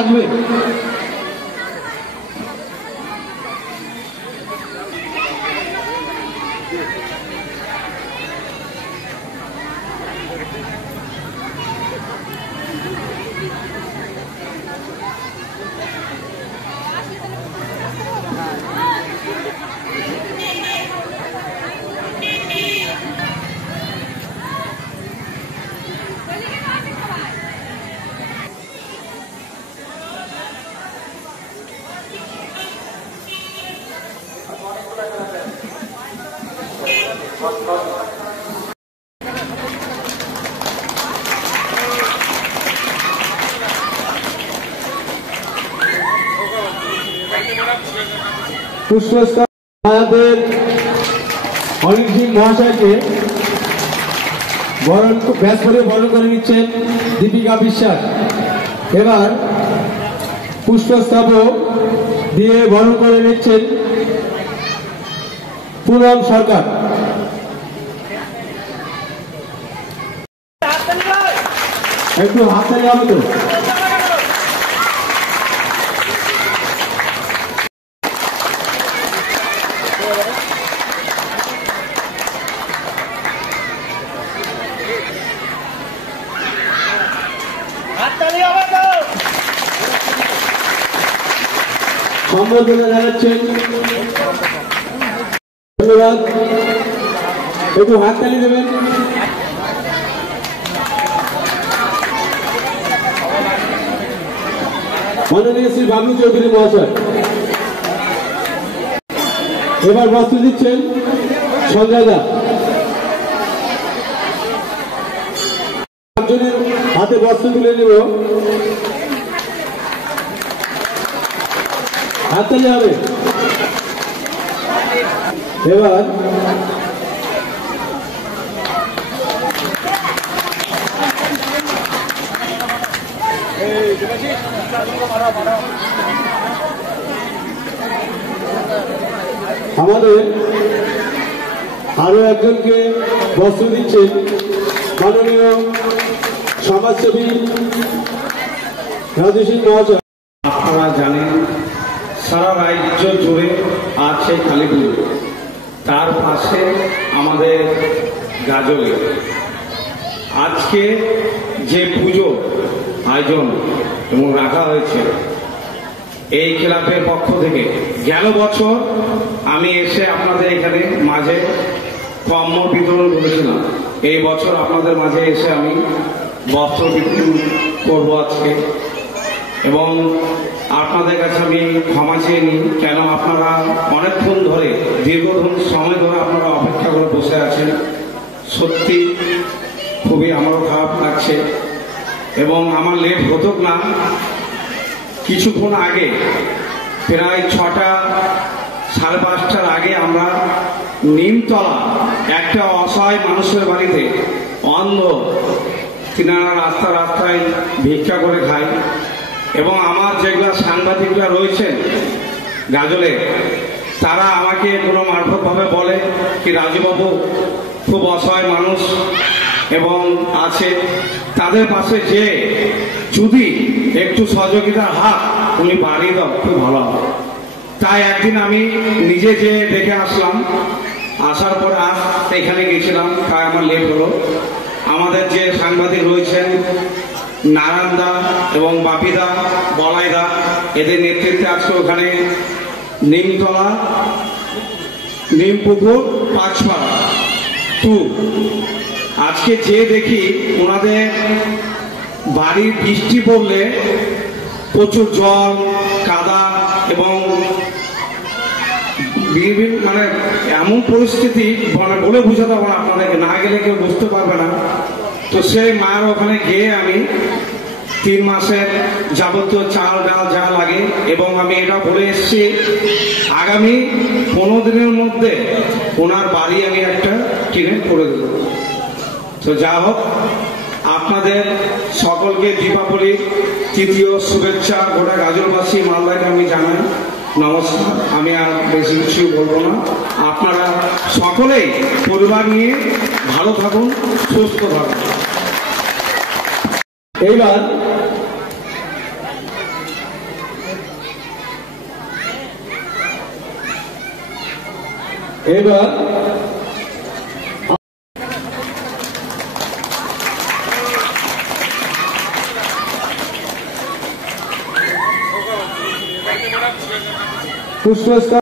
আসবে। পুষ্পস্তবক আমাদের অনিল সিং মহাশয়কে ব্যাস করে বরণ করে নিচ্ছেন দীপিকা বিশ্বাস। এবার পুষ্পস্তবক দিয়ে বরণ করে নিচ্ছেন পুনম সরকার। একটু হাততালি হবে তো। সম্বর্ধনা জানাচ্ছেন। ধন্যবাদ, একটু হাততালি দেবেন। মাননীয় শ্রী বাবলু চৌধুরী মহাশয় এবার বস্ত্র দিচ্ছেন সঞ্জয় দা। একজনের হাতে বস্ত্র তুলে নেব, হাততালি হবে। এবার আমাদের আরো একজনকে বস্ত্র দিচ্ছেন মাননীয় সমাজসেবী রাজু সিং মহাশয়। আপনারা জানেন সারা রাজ্য জুড়ে আছে কালী পুজো, তার পাশে আমাদের গাজলে আজকে যে পুজো আয়োজন এবং রাখা হয়েছে এই ক্লাবের পক্ষ থেকে। গেল বছর আমি এসে আপনাদের এখানে মাঝে কম্ম বিতরণ করেছিলাম, এই বছর আপনাদের মাঝে এসে আমি বস্ত্র বিতরণ করবো আজকে। এবং আপনাদের কাছে আমি ক্ষমা চেয়ে নিই, কেন আপনারা অনেকক্ষণ ধরে দীর্ঘদিন সময় ধরে আপনারা অপেক্ষা করে বসে আছেন। সত্যি খুবই আমারও খারাপ লাগছে এবং আমার লেট হতো না। কিছুক্ষণ আগে প্রায় 6টা সাড়ে 5টার আগে আমরা নিমতলা একটা অসহায় মানুষের বাড়িতে অন্ধ, তিনারা রাস্তায় ভিক্ষা করে খায়। এবং আমার যেগুলা সাংবাদিকরা রয়েছেন গাজলে, তারা আমাকে কোনো মারফতভাবে বলে কি রাজুবাবু খুব অসহায় মানুষ এবং আছে, তাদের পাশে যে যদি একটু সহযোগিতার হাত উনি বাড়িয়ে দাও খুব ভালো হবে। তাই একদিন আমি নিজে যে দেখে আসলাম, আসার পরে আজ এখানে গেছিলাম, তাই আমার লেট হলো। আমাদের যে সাংবাদিক রয়েছেন নারায়ণদা এবং বাপিদা, বলাইদা, এদের নেতৃত্বে আজকে ওখানে নিমতলা, নিমপুকুর, পাঁচপাড়া 2 আজকে যে দেখি ওনাদের বাড়ি বৃষ্টি পড়লে প্রচুর জল, কাদা এবং মানে এমন পরিস্থিতি মানে বলে বুঝাতে পারবো না আপনাদেরকে, না গেলে কেউ বুঝতে পারবে না। তো সেই মায়ের ওখানে গিয়ে আমি 3 মাসের যাবতীয় চাল ডাল যা লাগে, এবং আমি এটা বলে এসেছি আগামী 15 দিনের মধ্যে ওনার বাড়ি আমি একটা কিনে করে দেব। তো যা হোক, আপনাদের সকলকে দীপাবলির তৃতীয় শুভেচ্ছা গোটা গাজলবাসী মালদাকে আমি জানাই। নমস্কার, আমি আর বেশি কিছু বলবো না। আপনারা সকলেই পরিবার নিয়ে ভালো থাকুন, সুস্থ থাকুন। এইবার এবার পুষ্পস্তবক